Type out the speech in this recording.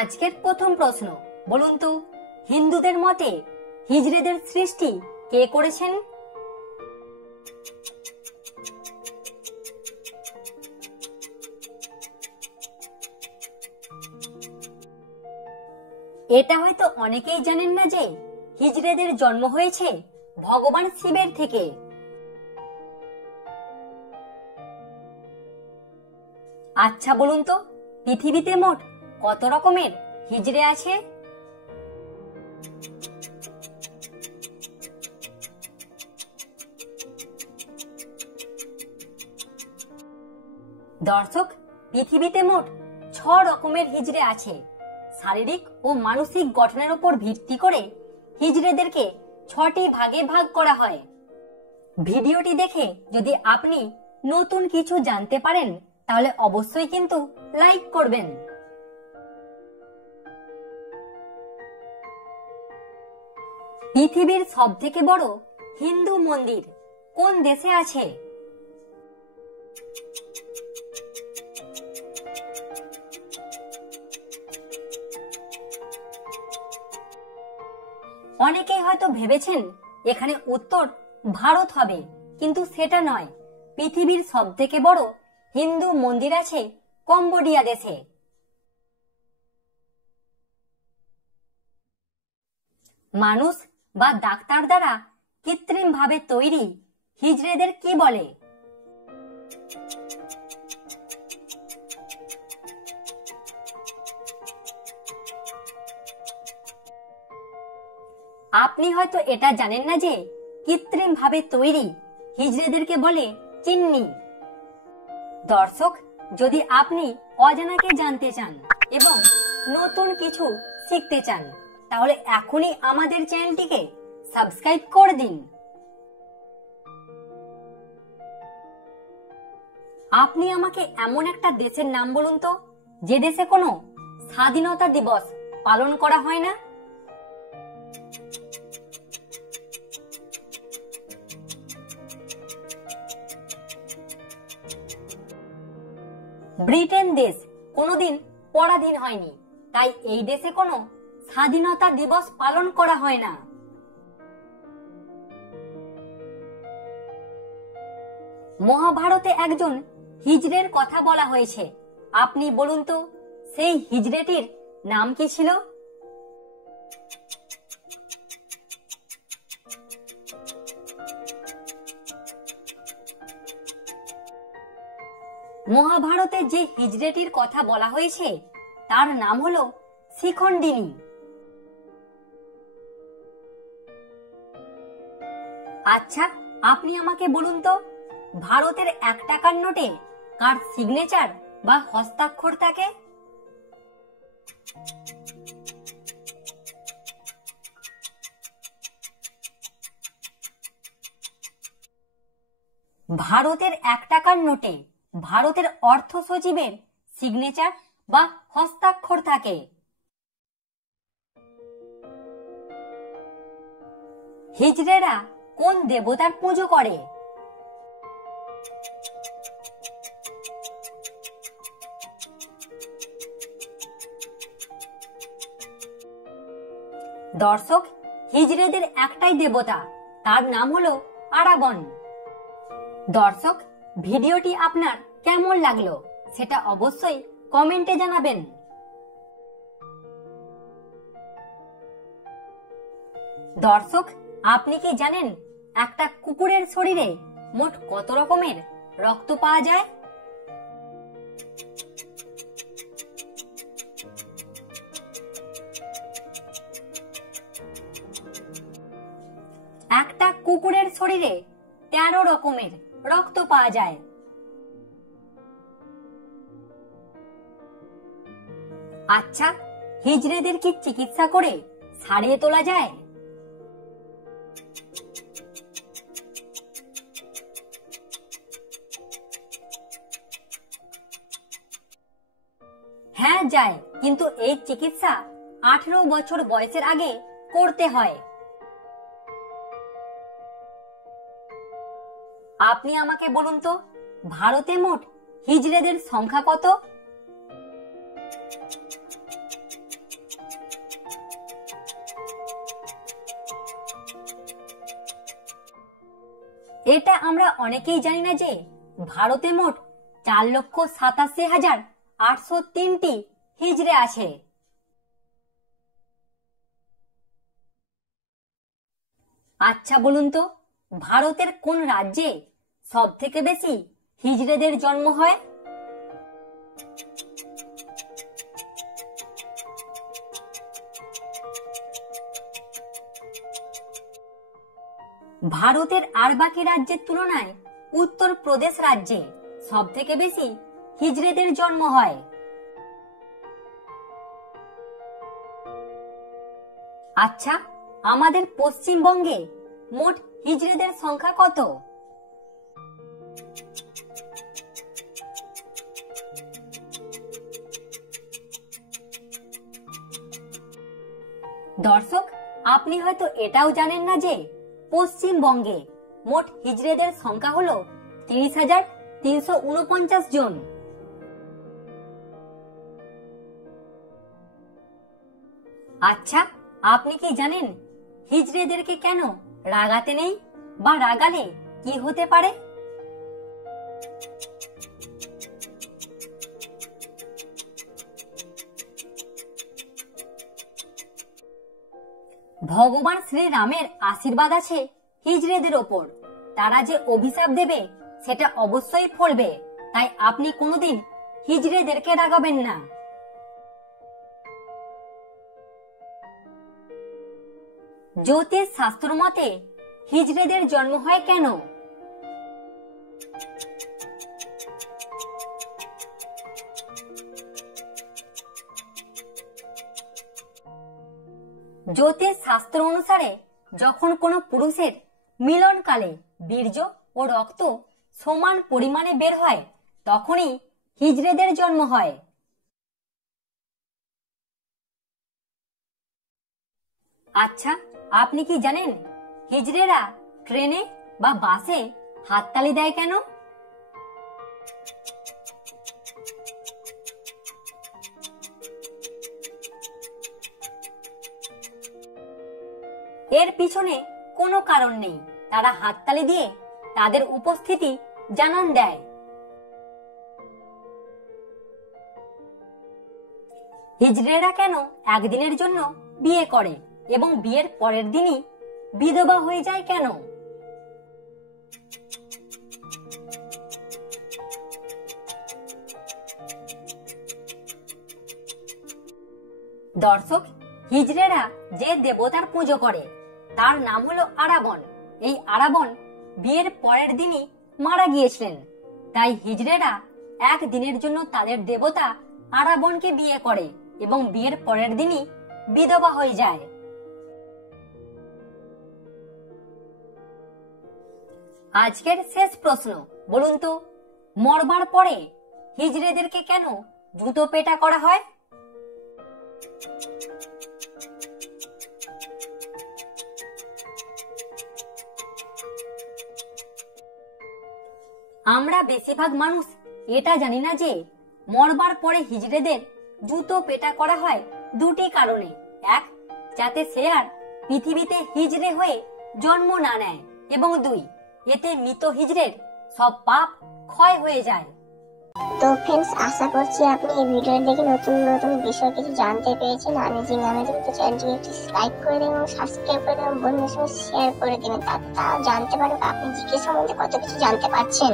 আজকের প্রথম প্রশ্ন, বলুন তো হিন্দুদের মতে হিজড়েদের সৃষ্টি কে করেছেন? এটা হয়তো অনেকেই জানেন না যে হিজড়েদের জন্ম হয়েছে ভগবান শিবের থেকে। আচ্ছা বলুন তো পৃথিবীতে মোট কত রকমের হিজড়ে আছে? দর্শক, পৃথিবীতে মোট 6 রকমের হিজড়ে আছে। শারীরিক ও মানসিক গঠনের উপর ভিত্তি করে হিজড়েদেরকে 6টি ভাগে ভাগ করা হয়। ভিডিওটি দেখে যদি আপনি নতুন কিছু জানতে পারেন তাহলে অবশ্যই কিন্তু লাইক করবেন। পৃথিবীর সবথেকে বড় হিন্দু মন্দির কোন দেশে আছে? অনেকেই হয়তো ভেবেছেন এখানে উত্তর ভারত হবে, কিন্তু সেটা নয়। পৃথিবীর সবথেকে বড় হিন্দু মন্দির আছে কম্বোডিয়া দেশে। মানুষ বা ডাক্তার দ্বারা কৃত্রিম ভাবে তৈরি হিজড়েদের কি বলে? আপনি হয়তো এটা জানেন না যে কৃত্রিম ভাবে তৈরি হিজড়েদেরকে বলে চিন্নি। দর্শক, যদি আপনি অজানাকে জানতে চান এবং নতুন কিছু শিখতে চান তাহলে এখনই আমাদের চ্যানেলটিকে সাবস্ক্রাইব করে দিন। আপনি আমাকে এমন একটা দেশের নাম বলুন তো যে দেশে কোনো স্বাধীনতা দিবস পালন করা হয় না। ব্রিটেন দেশ কোনোদিন পরাধীন হয়নি, তাই এই দেশে কোনো স্বাধীনতা দিবস পালন করা হয় না। মহাভারতে একজন হিজড়ের কথা বলা হয়েছে। আপনি বলুন তো সেই হিজড়েটির নাম কি ছিল? মহাভারতে যে হিজড়েটির কথা বলা হয়েছে তার নাম হলো শিখণ্ডিনী। আচ্ছা, আপনি আমাকে বলুন তো ভারতের 1 টাকার নোটে কার সিগনেচার বা হস্তাক্ষর থাকে? ভারতের 1 টাকার নোটে ভারতের অর্থ সচিবের সিগনেচার বা হস্তাক্ষর থাকে। হিজড়েরা কোন দেবতার পুজো করে? দর্শক, হিজড়েদের একটাই দেবতা, তার নাম হলো আরাগন। দর্শক, ভিডিওটি আপনার কেমন লাগলো সেটা অবশ্যই কমেন্টে জানাবেন। দর্শক, আপনি কি জানেন একটা কুকুরের শরীরে মোট কত রকমের রক্ত পাওয়া যায়? একটা কুকুরের শরীরে 13 রকমের রক্ত পাওয়া যায়। আচ্ছা, হিজড়েদের কি চিকিৎসা করে সারিয়ে তোলা যায়? হ্যাঁ যায়, কিন্তু এই চিকিৎসা 18 বছর বয়সের আগে করতে হয়। আপনি আমাকে বলুন তো ভারতে মোট হিজড়েদের সংখ্যা কত? এটা আমরা অনেকেই জানি না যে ভারতে মোট 4,87,803টি হিজড়ে আছে। আচ্ছা বলুন তো, ভারতের কোন রাজ্যে সব থেকে বেশি হিজড়েদের জন্ম হয়? ভারতের আর বাকি রাজ্যের তুলনায় উত্তরপ্রদেশ রাজ্যে সব থেকে বেশি হিজড়েদের জন্ম হয়। আচ্ছা, আমাদের পশ্চিমবঙ্গে মোট হিজড়েদের সংখ্যা কত? দর্শক, আপনি হয়তো এটাও জানেন না যে পশ্চিমবঙ্গে মোট হিজড়েদের সংখ্যা হলো 30,349 জন। আচ্ছা, আপনি কি জানেন হিজড়েদেরকে কেন রাগাতে নেই বা রাগালে কি হতে পারে? ভগবান শ্রীরামের আশীর্বাদ আছে হিজড়েদের ওপর। তারা যে অভিশাপ দেবে সেটা অবশ্যই ফলবে, তাই আপনি কোনোদিন হিজড়েদেরকে রাগাবেন না। জ্যোতিষ শাস্ত্র মতে হিজড়েদের জন্ম হয় কেন? জ্যোতিষ শাস্ত্র অনুসারে যখন কোনো পুরুষের মিলনকালে বীর্য ও রক্ত সমান পরিমাণে বের হয় তখনই হিজড়েদের জন্ম হয়। আচ্ছা, আপনি কি জানেন হিজড়েরা ট্রেনে বা বাসে হাততালি দেয় কেন? এর পিছনে কোনো কারণ নেই, তারা হাততালি দিয়ে তাদের উপস্থিতি জানান দেয়। হিজড়েরা কেন একদিনের জন্য বিয়ে করে এবং বিয়ের পরের দিনই বিধবা হয়ে যায় কেন? দর্শক, হিজড়েরা যে দেবতার পুজো করে তার নাম হলো আরাবণ। এই আরাবণ বিয়ের পরের দিনই মারা গিয়েছিলেন, তাই হিজড়েরা একদিনের জন্য তাদের দেবতা আরাবণকে বিয়ে করে এবং বিয়ের পরের দিনই বিধবা হয়ে যায়। আজকের শেষ প্রশ্ন, বলুন তো, মরবার পরে হিজড়েদেরকে কেন জুতো পেটা করা হয়? আমরা বেশিরভাগ মানুষ এটা জানি না যে মরবার পরে হিজড়েদের জুতো পেটা করা হয় দুটি কারণে। এক, যাতে সে আর পৃথিবীতে হিজড়ে হয়ে জন্ম না নেয়, এবং দুই, এতে মৃত হিজড়ের সব পাপ ক্ষয় হয়ে যায়। তো ফ্রেন্ডস, আশা করছি আপনি এই ভিডিও দেখে নতুন নতুন বিষয় কিছু জানতে পেরেছেন। অ্যামেজিং তো চ্যানেলটিকে একটু লাইক করে দেবেন এবং সাবস্ক্রাইব করে দেবেন, বন্ধুদের সঙ্গে শেয়ার করে দেবেন, তারা জানতে পারবে আপনি জিকে সম্বন্ধে কত কিছু জানতে পারছেন।